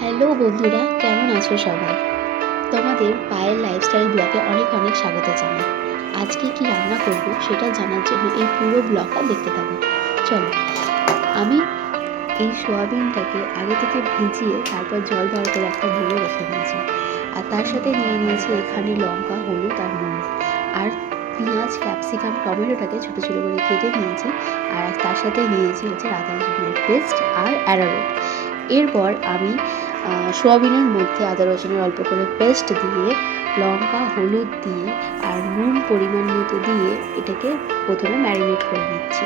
Hello বন্ধুরা, কেমন আছো সবাই? তোমাদের পায়েল লাইফস্টাইল ব্লগে অনেক অনেক স্বাগত জানাই। আজকে কি রান্না করব সেটা জানার জন্য এই পুরো ব্লগটা দেখতে থাকো। চলো, আমি এই সোয়াবিনটাকে আগে থেকে ভিজিয়ে তারপর জল বার করে একটা বলে রেখে দিয়েছি। আর তার সাথে নিয়ে নিয়েছি এখানে লঙ্কা, হলুদ আর নুন। আর পেঁয়াজ, ক্যাপসিকাম, টমেটোটাকে ছোটো ছোটো করে কেটে নিয়েছি। আর তার সাথে নিয়েছি হচ্ছে আদা রসুনের পেস্ট আর অ্যারারুট। এরপর আমি সোয়াবিনের মধ্যে আদা রসুনের অল্প করে পেস্ট দিয়ে, লঙ্কা, হলুদ দিয়ে আর নুন পরিমাণ মতো দিয়ে এটাকে প্রথমে ম্যারিনেট করে নিচ্ছি।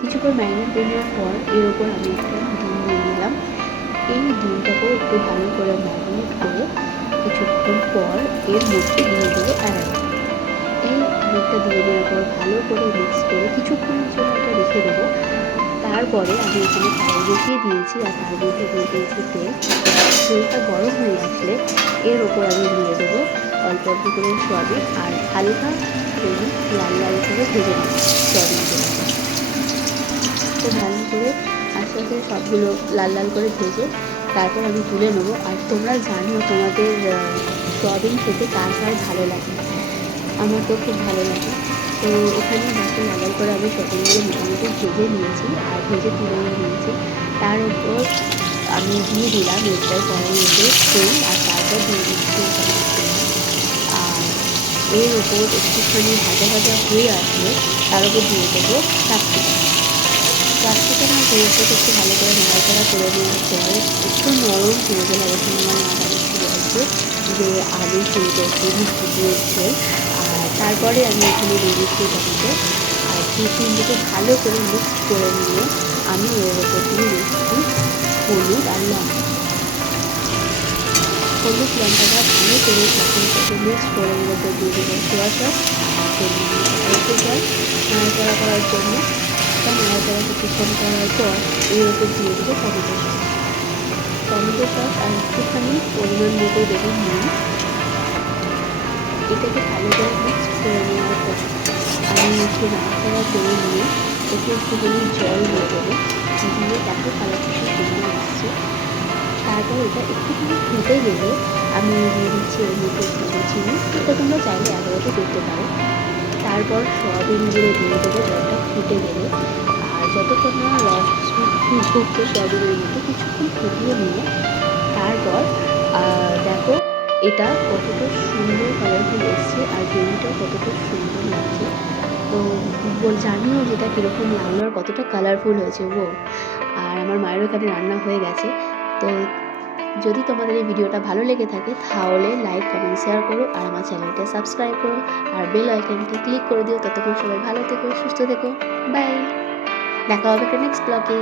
কিছুক্ষণ ম্যারিনেট করে নেওয়ার পর এর ওপর আমি একটা ডিম দিয়ে দিলাম। এই ডিমটাকেও একটু ভালো করে ম্যারিনেট করে কিছুক্ষণ পর এর মধ্যে দিয়ে দেবো অ্যারারুট। এই অ্যারারুটটা দিয়ে দেওয়ার পর ভালো করে মিক্স করে কিছুক্ষণের জন্য এটা রেখে দেবো। তারপরে আমি এখানে কড়াই বসিয়ে দিয়েছি আর তার মধ্যে দিয়ে দিয়েছি তেল। তেলটা গরম হয়ে আসলে এর ওপর আমি দিয়ে দেবো অল্প অল্প করে সোয়াবিন আর হালকা হলুদ লাল লাল করে ভেজে নেব সোয়াবিনগুলোকে। তো ভালো করে আস্তে আস্তে সবগুলো লাল লাল করে ভেজে তারপর আমি তুলে নেবো। আর তোমরা জানো তোমাদের সোয়াবিন খেতে কার কার ভালো লাগে। আমার তো খুব ভালো লাগে। তো এখানে দেখো লাল লাল করে আমি সোয়াবিনগুলো মোটামুটি ভেজে নিয়েছি আর ভেজে তুলে নিয়েছি। তার উপর আমি দিয়ে দিলাম এরপর কড়াইতে তেল আর তারপর দিয়ে দিচ্ছি এখানে তেল। আর এর ওপর একটুখানি ভাজা ভাজা হয়ে আসলে তার উপর দিয়ে দেবো ক্যাপসিকাম। ক্যাপসিকাম আর পেঁয়াজটাকে একটু ভালো করে নাড়াচাড়া করে নেওয়ার পর একটু নরম হয়ে গেলে এরকম আমার আদা মিষ্টি বলছে যে আলু ফুলকপি মিষ্টি দিয়েছে। আর তারপরে আমি এখানে দিয়ে দিচ্ছি টমেটো আর দু তিনদিকে ভালো করে মিক্স করে নিয়ে আমি এর ওপর দিয়ে দিচ্ছি হলুদ আর লঙ্কা। হলুদ লঙ্কাটা ভালো করে যখন সাথে মিক্স করে এর ওপর দিয়ে দেবো সোয়া সস আর অল্প জল নাড়াচাড়া করার জন্য। নাড়াচাড়া কিছুক্ষণ করার পর এর ওপর দিয়ে দেবো টমেটো সস। টমেটো সস আর একটুখানি পরিমাণ মতো দেবো নুন। এটাকে ভালো করে মিক্স করে নেওয়ার পর আমি একটু নাড়াচাড়া করে নিয়ে এতে একটুখানি জল দিয়ে দেবো। দিয়ে দেখো কালারটা খুব সুন্দর আসছে। তারপর এটা একটুখানি ফুটে গেলে আমি দিয়ে দিচ্ছি এর মধ্যে কিছু চিনি। এটা তোমরা চাইলে এগারোটা করতে পারো। তারপর সয়াবিনগুলো দিয়ে দেবো জলটা ফুটে গেলে। আর যতক্ষণ না রস ঢুকছে সয়াবিনের মধ্যে কিছুক্ষণ ফুটিয়ে নিয়ে তারপর দেখো এটা কতটা সুন্দর কালারফুল এসছে আর গ্রেভিটাও কতটা সুন্দর লাগছে। তো জানিও যেটা কীরকম লাগলো আর কতটা কালারফুল হয়েছে ও। আর আমার মায়েরও এখানে রান্না হয়ে গেছে। তো যদি তোমাদের এই ভিডিওটা ভালো লেগে থাকে তাহলে লাইক, কমেন্ট, শেয়ার করো আর আমার চ্যানেলটা সাবস্ক্রাইব করো আর বেল আইকনটি ক্লিক করে দিও। ততক্ষণ সবাই ভালো থেকো, সুস্থ থেকো। বাই, দেখা হবে একটা নেক্সট ব্লগে।